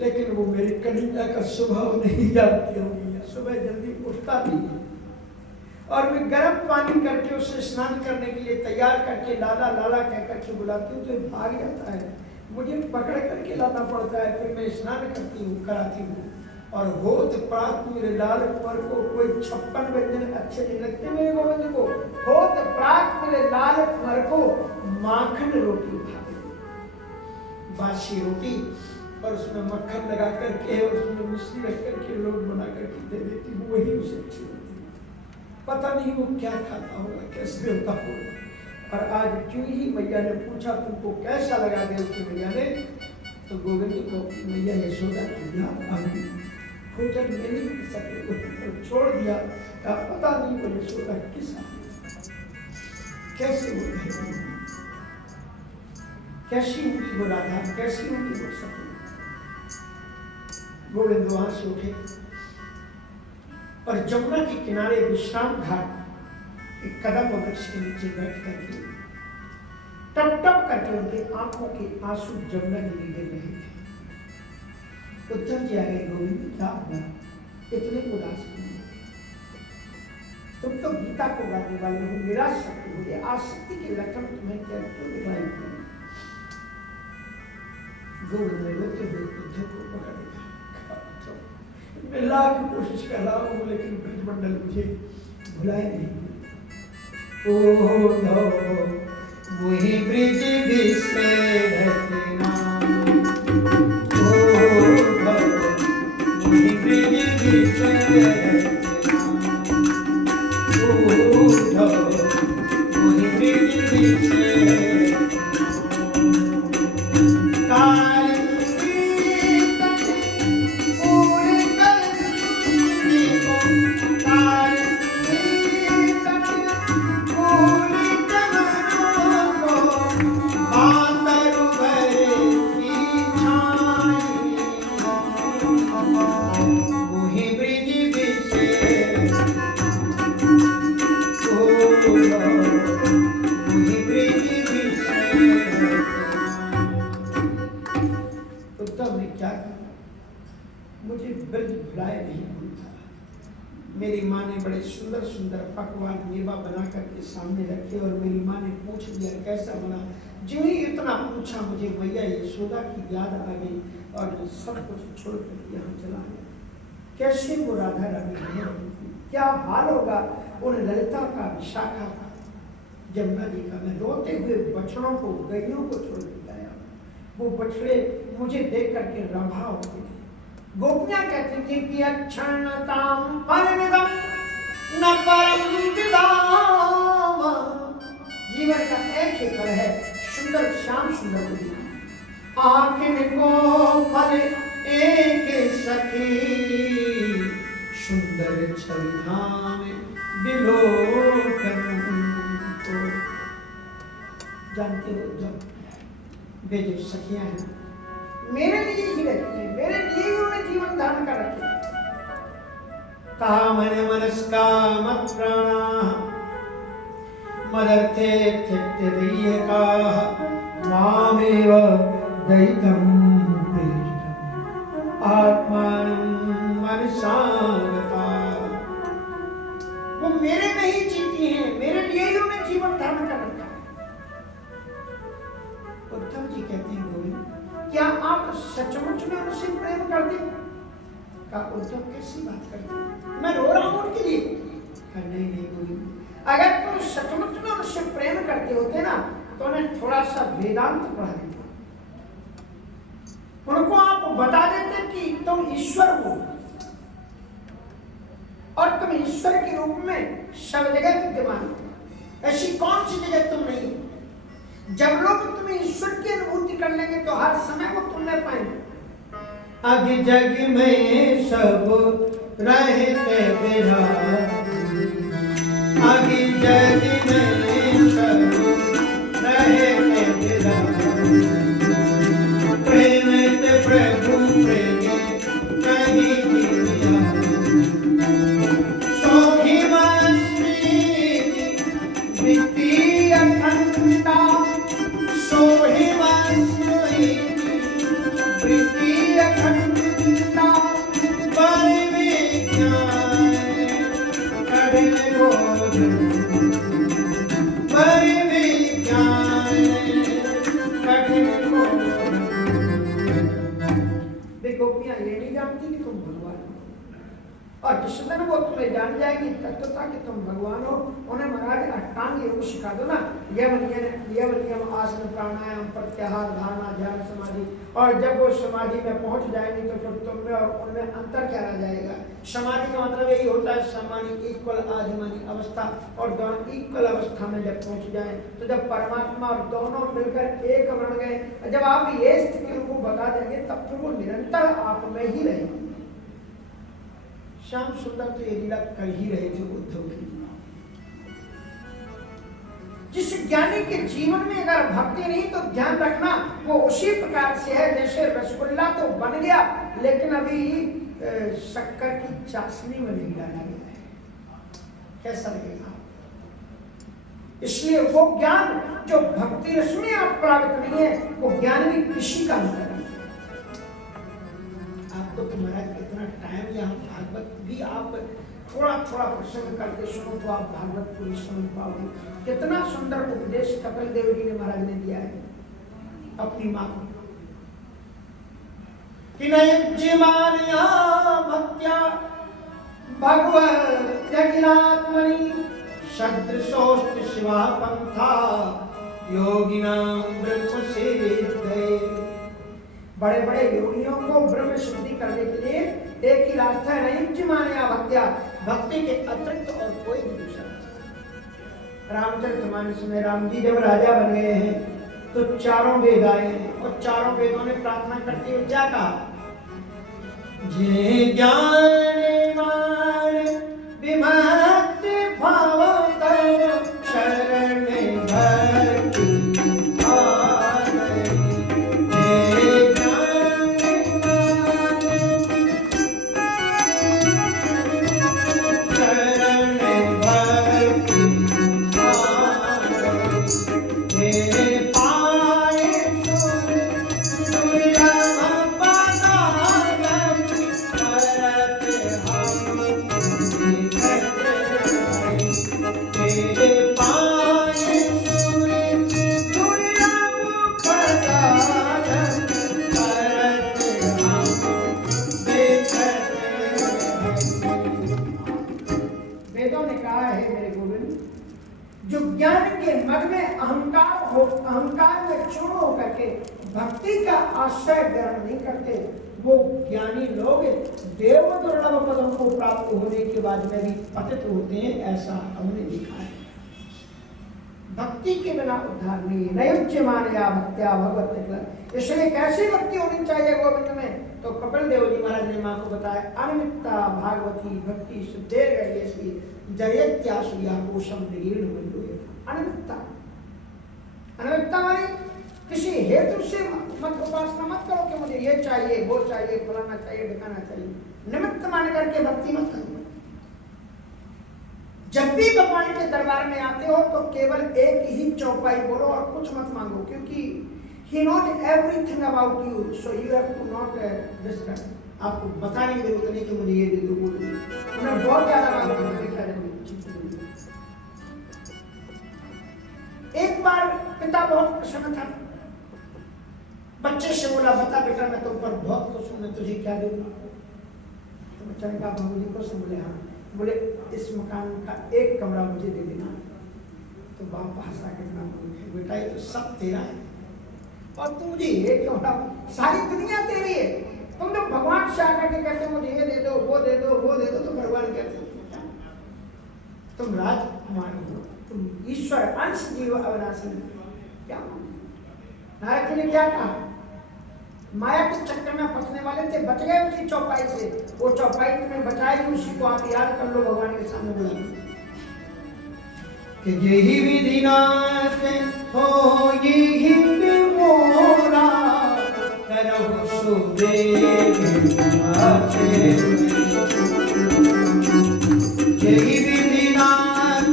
लेकिन वो मेरी कन्हैया का स्वभाव नहीं जानती होगी। सुबह जल्दी उठता नहीं है और मैं गर्म पानी करके उसे स्नान करने के लिए तैयार करके लाला लाला कह करके बुलाती हूँ तो भाग जाता है। मुझे पकड़ करके लाना पड़ता है, फिर मैं स्नान करती हूँ, कराती हूँ। और होत प्रात मेरे लाल कुंवर को कोई 56 व्यंजन अच्छे नहीं लगते मेरे गोविंद को। होत प्रात मेरे लाल कुंवर को माखन रोटी खा, बासी रोटी और उसमें मक्खन लगा करके और उसमें मिश्री रख करके लोट बना करके दे देती हूँ, वही उसे अच्छी होती है। पता नहीं वो क्या खाता होगा, कैसे होता होगा। और आज क्यों ही मैया ने पूछा तुमको कैसा लगा देवकी मैया ने, तो गोविंद को मैया यशोदा की भोजन नहीं कर सके, छोड़ दिया। का पता नहीं वो यशोदा किस कैसे वो कैसी उनकी वो राधा, कैसी उनकी वो सखी। गोविंद वहां से उठे और जमुना के किनारे विश्राम घाट एक कदम वृक्ष के नीचे बैठ करके टप टप करके उनके आंखों के आंसू जमुना के गिर रहे थे। उद्धव जी आ गए, गोविंद क्या हुआ, इतने उदास क्यों? तुम तो गीता को गाने वाले हो, निराशक्त हो गए, आसक्ति के लक्षण तुम्हें क्या क्यों दिखाई पड़े? गोविंद ने रोते हुए उद्धव को पकड़ लिया। मैं लाख कोशिश कर रहा हूँ लेकिन ब्रजमंडल मुझे भुलाए नहीं। ओ वही ब्रिज बिसरत नाम, ओ वही ब्रिज बिसरत नाम, ओ वही ब्रिज बिसरत नाम। मेरी माँ ने बड़े सुंदर सुंदर पकवान मेवा बना करके सामने रखे और मेरी माँ ने पूछ लिया कैसा बना। जो ही इतना पूछा मुझे मैया यशोदा की याद आ गई और सब कुछ छोड़ कर यहाँ चला गया। कैसे वो राधा रानी है, क्या हाल होगा उन ललिता का, विशाखा का, जमुना जी का। मैं रोते हुए बछड़ों को, गैयों को छोड़ के आया। वो बछड़े मुझे देख करके रंभा होते थे। गोपियां कहती थी कि अक्षणताम परिणतम न परम विदाम। जीवन का एक ही फल है, सुंदर श्याम सुंदर होती। आखिर को फल एक सखी, सुंदर छवि धाम बिलोकन को। जानते हो जब वे जो सखियां हैं मेरे लिए ही रहती है, मेरे लिए ही उन्हें जीवन धारण कर रखे। कामन मनस्का मत प्राणा मदर्थे थित्यदीयका मामेव दयितं प्रेषितम् आत्मानं मनसागता। वो मेरे में ही जीती हैं, मेरे लिए ही उन्हें जीवन धारण कर रखा है। उद्धव जी कहते हैं गोविंद, क्या आप सचमुच में उनसे प्रेम करते हैं? कहा उद्धव कैसी बात करते हैं, मैं रो रहा हूं उनके लिए। कहा नहीं नहीं गोविंद, अगर तुम सचमुच में उनसे प्रेम करते होते ना तो उन्हें थोड़ा सा वेदांत पढ़ा देते, उनको आप बता देते कि तुम ईश्वर हो और तुम ईश्वर के रूप में सब जगह विद्यमान हो। ऐसी कौन सी जगह तुम नहीं? जब लोग तुम्हें ईश्वर की अनुभूति कर लेंगे तो हर समय वो तुम्हें पाएंगे। आगे जग में सब रहते बिहारी, आगे जग में सब रहते बिहारी, प्रेम ते प्रभु प्रेम कहीं दिया, सोही मस्ती वृत्ति अखंडता, सोही मस्ती वृत्ति अखंडता, बड़े विज्ञान कड़े बोध, बड़े विज्ञान कड़े बोध। वे गोपियां ये नहीं जानती कि तुम भगवान हो, और जिस दिन वो तुम्हें जान जाएगी तत्वता कि तुम भगवान हो, उन्हें महाराज अष्टांग योग सिखा दो ना, यम नियम आसन प्राणायाम प्रत्याहार धारणा ध्यान समाधि। और जब वो समाधि में पहुंच जाएंगे तो फिर तुम में और उनमें अंतर क्या रह जाएगा? समाधि का मतलब यही होता है समाधि इक्वल आधिमानी अवस्था, और दोनों इक्वल अवस्था में जब पहुंच जाए तो जब परमात्मा और दोनों मिलकर एक बन गए, जब आप ये स्थिति उनको बता देंगे तब फिर वो निरंतर आप में ही रहेंगे। श्याम सुंदर तो ये लीला कर ही रहे थे उद्धव की। जिस ज्ञानी के जीवन में अगर भक्ति नहीं तो ध्यान रखना वो उसी प्रकार से है जैसे रसगुल्ला तो बन गया लेकिन अभी शक्कर की चाशनी में नहीं डाला गया है, कैसा लगेगा? इसलिए वो ज्ञान जो भक्ति रस में आप प्राप्त नहीं है वो ज्ञान भी किसी का नहीं है। आपको तुम्हारा कितना टाइम यहाँ भागवत भी आप थोड़ा थोड़ा प्रसंग करके सुनो तो आप भागवत पूरी समझ पाओगे। कितना सुंदर उपदेश कपिल देव जी ने महाराज ने दिया है अपनी माँ को कि नहीं मानिया भक्त्या भगवत जगिनात्मनि सदृशोष्ट शिवा पंथा योगिनां ब्रह्म सिद्धये। बड़े बड़े योगियों को ब्रह्म सिद्धि करने के लिए एक ही रास्ता है, नहीं मानिया भक्त्या, भक्ति के अतिरिक्त और कोई भी दूसरा। रामचरितमानस में राम जी जब राजा बन गए हैं तो चारों वेद आए हैं और चारों वेदों ने प्रार्थना करते हुए क्या कहा? जे ज्ञान मान विमत भाव तव शरण भक्ति भक्ति का आश्रय ग्रहण नहीं करते वो ज्ञानी लोग देव दुर्लभ पदों को प्राप्त होने के बाद में भी पतित होते हैं, ऐसा हमने देखा है। भक्ति के बिना उद्धार नहीं है। नयुज्य मानया भक्त्या भगवत। इसलिए कैसी भक्ति होनी चाहिए गोविंद में? तो कपिल देव जी महाराज ने मां को बताया अनिमित्ता भागवती भक्ति सुदेर गयसी जयत्यासुया कोशम निगीर्ण बंधुए। अनिमित्ता, अनिमित्ता मानी किसी हेतु से मत उपासना मत करो कि मुझे ये चाहिए वो चाहिए फलाना चाहिए ढकाना चाहिए। निमित्त मान करके भक्ति मत करो। जब भी भगवान के दरबार में आते हो तो केवल एक ही चौपाई बोलो और कुछ मत मांगो, क्योंकि he knows everything about you, so you have to not discuss. आपको बताने की जरूरत नहीं कि मुझे ये दे दो वो दे दो, उन्हें बहुत ज्यादा मालूम है क्या है। एक बार पिता बहुत प्रसन्न था, बच्चे से बोला बता बेटा मैं तुम पर बहुत खुश हूँ, मैं तुझे क्या दे दूँ? तो बच्चा ने कहा बाबूजी को बोले हाँ, बोले इस मकान का एक कमरा मुझे दे देना। तो बाप हंसा कितना बेटा ये तो सब तेरा है और तू मुझे ये कमरा, सारी दुनिया तेरी है, तुम तो भगवान से आकर के कहते मुझे ये दे दो वो दे दो वो दे दो, तो भगवान कहते तुम राजकुमार हो, तुम ईश्वर अंश जीव अविनाशी, क्या नारद जी ने क्या कहा? माया के चक्कर में फंसने वाले थे, बच गए उसी चौपाई से, वो चौपाई तुम्हें बचाएगी, उसी को आप याद कर लो, भगवान के सामने बोलो कि यही विधि नाथ हो यही मोरा करहु सुदेव यही विधि नाथ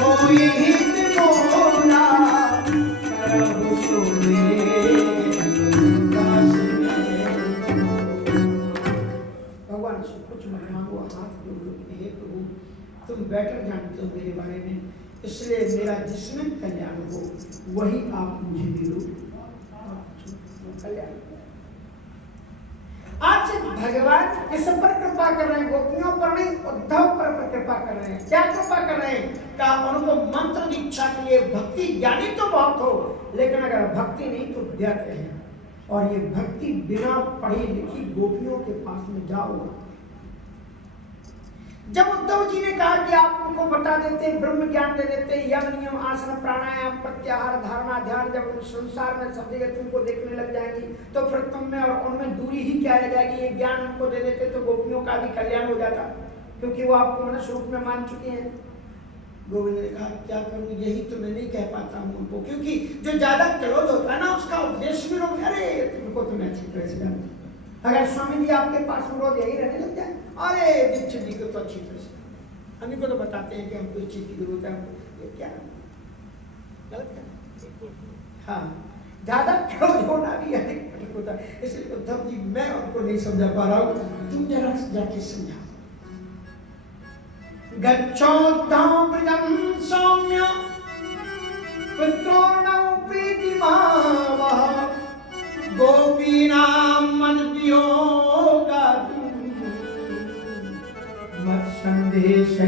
हो यही मोरा करहु सुदेव। भगवान से कुछ मत मांगो, हाथ जोड़ो, हे प्रभु तुम बेटर जानते हो मेरे बारे में, इसलिए मेरा जिसमें कल्याण हो वही आप मुझे दे दो, कल्याण। आज भगवान किस पर कृपा कर रहे हैं? गोपियों पर नहीं, उद्धव पर कृपा कर रहे हैं। क्या कृपा कर रहे हैं? का उनको मंत्र दीक्षा के लिए भक्ति ज्ञानी तो बहुत हो, लेकिन अगर भक्ति नहीं तो व्यर्थ है, और ये भक्ति बिना पढ़ी लिखी गोपियों के पास में जाओ। जब उद्धव जी ने कहा कि आप उनको बता देते, ब्रह्म ज्ञान दे देते, यम नियम आसन प्राणायाम प्रत्याहार धारणा ध्यान, जब संसार में सब जगह तुमको देखने लग जाएंगी तो फिर तुम में और उनमें दूरी ही क्या रह जाएगी। ये ज्ञान उनको दे देते तो गोपियों का भी कल्याण हो जाता, क्योंकि वो आपको मनुष्य रूप में मान चुके हैं। गोविंद ने कहा क्या करूँ, यही तो मैं नहीं कह पाता हूँ उनको, क्योंकि जो ज्यादा क्रोध होता है ना उसका उपदेश भी लोग अरे तुमको तो मैं अच्छी तरह से जानता हूँ। अगर स्वामी जी आपके पास रोज यही रहने लग जाए, अरे दीक्षित जी को तो अच्छी तरह से, हम को तो बताते हैं कि हमको इस चीज की जरूरत है, ये क्या गलत है। हाँ, ज्यादा क्रोध होना भी अधिक होता है, इसलिए उद्धव जी मैं उनको नहीं समझा पा रहा हूँ, तुम जरा जाके समझा। गच्छोद्धव ब्रजं सौम्य पुत्रोर्णौ प्रीतिमावह गोपीनां मनवियोगात् मत्संदेशैर्विमोचय।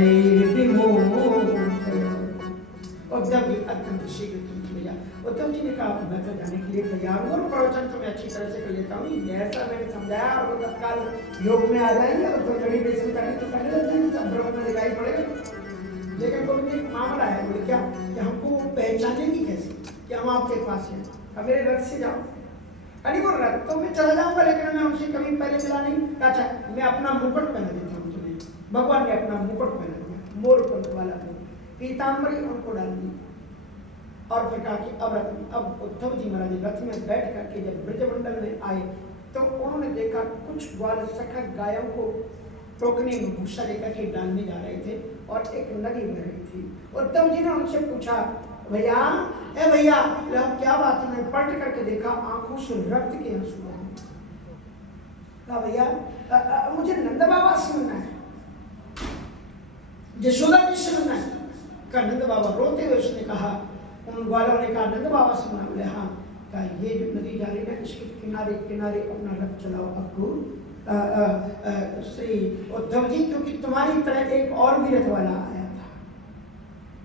उद्धव जी अत्यंत शीघ्र तुम चले जाओ। उद्धव जी ने कहा मैं तो जाने के लिए तैयार हूँ और प्रवचन तो मैं अच्छी तरह से कर लेता हूँ, जैसा मैंने समझाया और वो तत्काल योग में आ जाएंगे और तो लड़ी बेसन करने तो पहले लग जाएंगे, सब ब्रह्म में दिखाई पड़ेगा। लेकिन कोई एक मामला है, बोले क्या कि हमको पहचानेंगी कैसे कि हम आपके पास हैं? अब मेरे रथ से जाओ। अरे वो रथ तो मैं चला जाऊंगा, लेकिन मैं उनसे कभी पहले मिला नहीं। अच्छा मैं अपना मुकुट पहना देता हूँ तुम्हें। भगवान ने अपना मुकुट पहना दिया, मोर पंख वाला पीताम्बरी उनको डाल दी और फिर कहा कि अब उद्धव जी महाराज रथ में बैठ करके जब ब्रजमंडल में आए तो उन्होंने देखा कुछ ग्वाल सखा गायों को टोकने में भूसा लेकर के डालने जा रहे थे और एक नदी बह रही थी। उद्धव जी ने उनसे पूछा भैया ए भैया क्या बात है? पलट करके देखा आंखों से रक्त के आंसू आ रहे। कहा भैया मुझे नंद बाबा से मिलना है, यशोदा जी से मिलना है। का नंद बाबा रोते हुए उसने कहा, उन ग्वालों ने कहा नंद बाबा से मिलना? बोले हाँ। कहा ये जो नदी जा रही है इसके किनारे किनारे अपना रथ चलाओ अक्रूर श्री उद्धव जी, क्योंकि तुम्हारी तरह एक और भी रथ वाला आया था,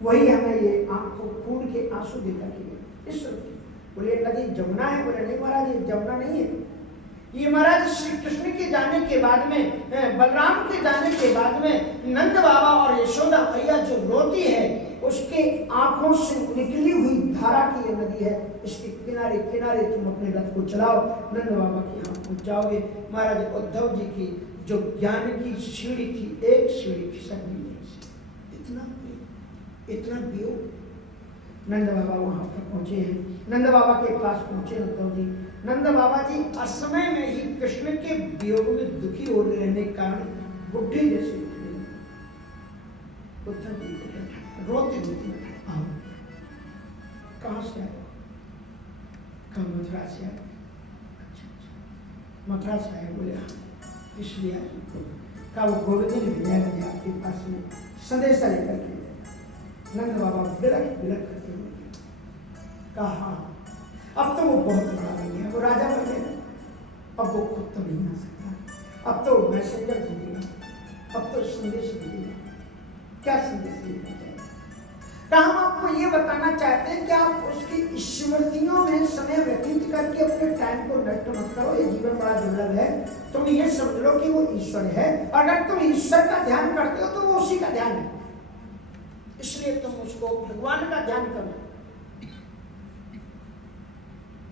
वही हमें ये आंखों खून के आंसू देकर के इस बोले नदी जमुना है? बोले नहीं महाराज ये जमुना नहीं है, ये महाराज श्री कृष्ण के जाने के बाद में, बलराम के जाने के बाद में नंद बाबा और यशोदा मैया जो रोती है उसके आंखों से निकली हुई धारा की ये नदी है। इसके किनारे किनारे तुम अपने रथ को चलाओ, नंद बाबा के यहाँ पहुंच जाओगे। महाराज उद्धव जी की जो ज्ञान की सीढ़ी थी, एक सीढ़ी खिसक गई। इतना वियोग। नंद बाबा वहां पर पहुंचे हैं, नंद बाबा के पास पहुंचे उद्धव जी। नंद बाबा जी असमय में ही कृष्ण के वियोग में दुखी होने रहने के कारण बुढ़े जैसे उद्धव जी को बैठा, रोते रोते बैठा, आओ कहाँ से आए? कहाँ? मथुरा से आए। अच्छा अच्छा, मथुरा से आए। बोले हाँ, इसलिए आए? कहा वो गोविंद ने भेजा मुझे आपके पास में संदेशा लेकर के। नंद बाबा बिलख बिलख करते हुए कहा हाँ, अब तो वो बहुत बड़ा बन गया, वो राजा बन गया, अब वो खुद तो नहीं आ सकता, अब तो मैसेंजर भेजेगा, अब तो संदेश भेजेगा। क्या संदेश भेजना चाहिए? तो हम आपको ये बताना चाहते हैं कि आप उसकी स्मृतियों में समय व्यतीत करके अपने टाइम को नष्ट मत करो। ये जीवन बड़ा दुर्लभ है। तुम ये समझ लो कि वो ईश्वर है, अगर तुम ईश्वर का ध्यान करते हो तो वो उसी का ध्यान है, इसलिए तुम उसको भगवान का ध्यान करो।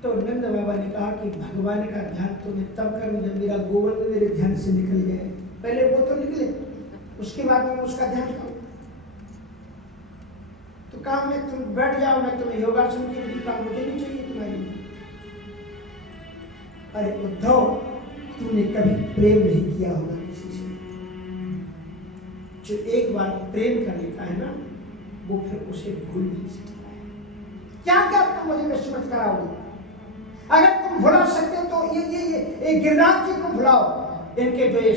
तो नंद बाबा ने कहा कि भगवान का ध्यान तो मैं तब करूं जब मेरा गोविंद मेरे ध्यान से निकल जाए। पहले वो तो निकले, उसके बाद मैं उसका ध्यान करूं। तो कहा मैं तुम बैठ जाओ, मैं तुम्हें योगासन की विधि का मुझे नहीं चाहिए तुम्हारी। अरे उद्धव, तूने कभी प्रेम नहीं किया होगा किसी से। जो एक बार प्रेम कर लेता है ना, वो फिर उसे भूल नहीं सकता है। क्या क्या तुम मुझे विस्मृत कराओगे? अगर तुम भुला सकते हो तो ये गिरिराज जी को भुलाओ। इनके जो ये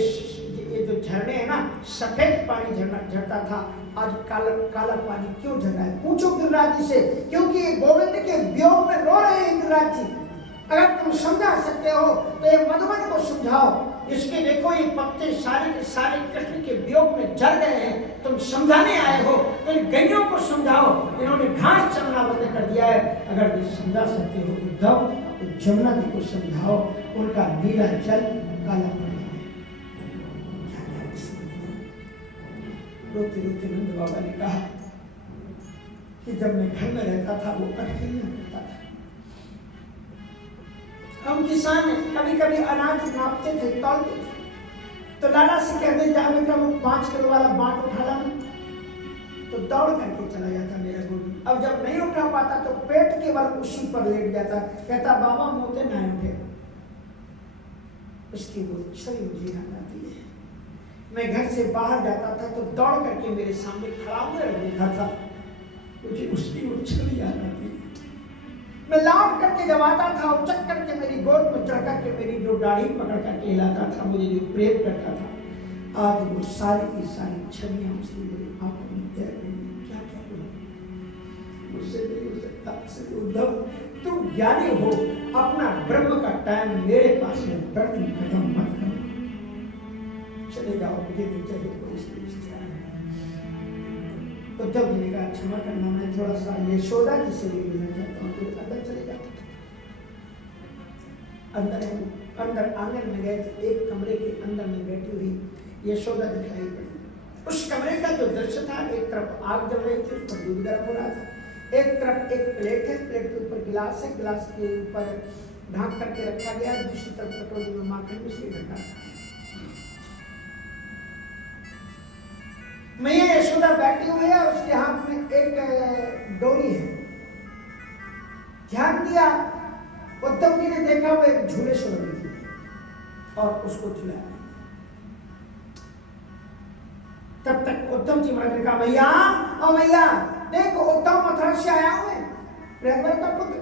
जो झरने हैं ना, सफेद पानी झरता था, आज काला काला पानी क्यों झर रहा है? पूछो गिरिराज जी से, क्योंकि गोविंद के वियोग में रो रहे हैं गिरिराज जी। अगर तुम समझा सकते हो तो ये मधुबन को समझाओ। इसके देखो ये पत्ते सारे के सारे कृष्ण के वियोग में जल गए हैं। तुम समझाने आए हो तो इन गैयों को समझाओ, इन्होंने घास चलना बंद कर दिया है। अगर ये समझा सकते हो उद्धव तो जमुना जी को समझाओ, उनका नीला जल काला पड़ गया है। रोते रोते नंद बाबा ने कहा कि जब मैं घर में रहता था वो अटकलियां करता था। हम किसान कभी कभी अनाज नापते थे, तौलते थे, तो लाला से कहते जा बेटा वो 5 किलो वाला बाट उठा लाना, तो दौड़ करके चला जाता मेरा गोदी। अब जब नहीं उठा पाता तो पेट के बल उसी पर लेट जाता, कहता बाबा मोते ना उठे। उसकी वो छवि मुझे याद आती है। मैं घर से बाहर जाता था तो दौड़ करके मेरे सामने खड़ा हुआ देखा था, मुझे उसकी वो छवि याद आती है। मैं लौट करके जब आता था, उचक करके मेरी गोद में चढ़ करके मेरी जो दाढ़ी पकड़ करके हिलाता था, मुझे जो प्रेम करता था, आज वो सारी की सारी छवियां उसकी मेरी आंखों में तैर गई। क्या क्या मुझसे नहीं हो सकता। उद्धव तुम ज्ञानी हो, अपना ब्रह्म का टाइम मेरे पास में व्यर्थ खत्म मत करो, चले जाओ, मुझे नहीं चाहिए कोई रिश्ता। उद्धव जी ने कहा क्षमा करना, मैं थोड़ा सा यशोदा जी से भी मिलना चाहता हूँ, तो अंदर चले जाओ। अंदर आंगन में गए तो एक कमरे के अंदर में बैठी हुई यशोदा दिखाई पड़ी। उस कमरे का जो दृश्य था, एक तरफ आग जल रही थी, उस पर दूध गर्म हो रहा था, एक तरफ एक प्लेट है, प्लेट के ऊपर गिलास है, गिलास के ऊपर ढक करके रखा गया, दूसरी तरफ कटोरी में माखन मिश्री ढका था। मैया यशोदा बैठी हुई है, उसके हाथ में एक डोरी है। ध्यान दिया, उद्धव जी ने देखा वो एक झूले से लगी थी और उसको झुलाया। तब तक उद्धव जी महाराज ने कहा मैया, ओ मैया देखो उद्धव मथुरा से आया हूं मैं, रघुवर का पुत्र।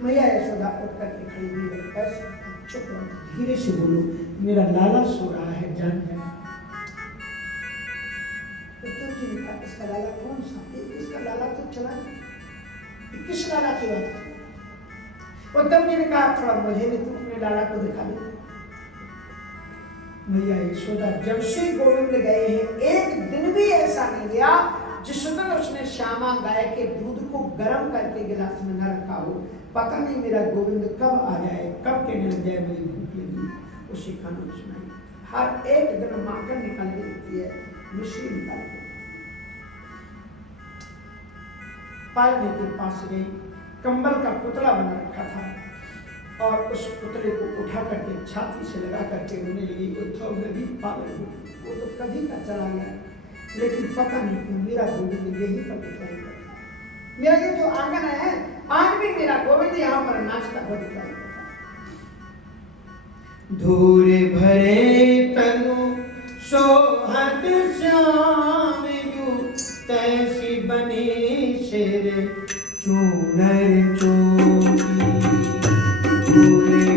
मैया यशोदा उठ करके खड़ी हुई है, ऐसे चुप रहो, धीरे से बोलो, मेरा लाला सो रहा है, जान जाए। उद्धव जी ने कहा इसका लाला कौन सा? इसका लाला तो चला नहीं, किस लाला की बात है? उद्धव जी ने कहा थोड़ा मुझे भी तुम अपने लाला को दिखा दो। मैया यशोदा जब से गोविंद गए हैं, एक दिन भी ऐसा नहीं गया जिस दिन उसने श्यामा गाय के दूध को गर्म करके गिलास में न रखा हो। पता नहीं मेरा गोविंद कब आ जाए, कब कहने लग जाए मुझे भूख लगी, उसी कानून सुनाई। हर एक दिन माखन निकाल के देती है, मिश्री निकाल के। पालने के पास गई, कंबल का पुतला बना रखा था और उस पुतले को उठा करके छाती से लगा करके रोने लगी। उद्धव में भी पागल हो, वो तो कभी का चला गया, लेकिन पता नहीं क्यों मेरा गोविंद यही पर दिखाई पड़ता। मेरा ये जो आंगन है, आज भी मेरा गोविंद यहाँ पर नाचता हुआ दिखाई पड़ता। धूरे भरे तनु सोहत श्याम जू तैसी बनी शेर चूनर चोटी पूरे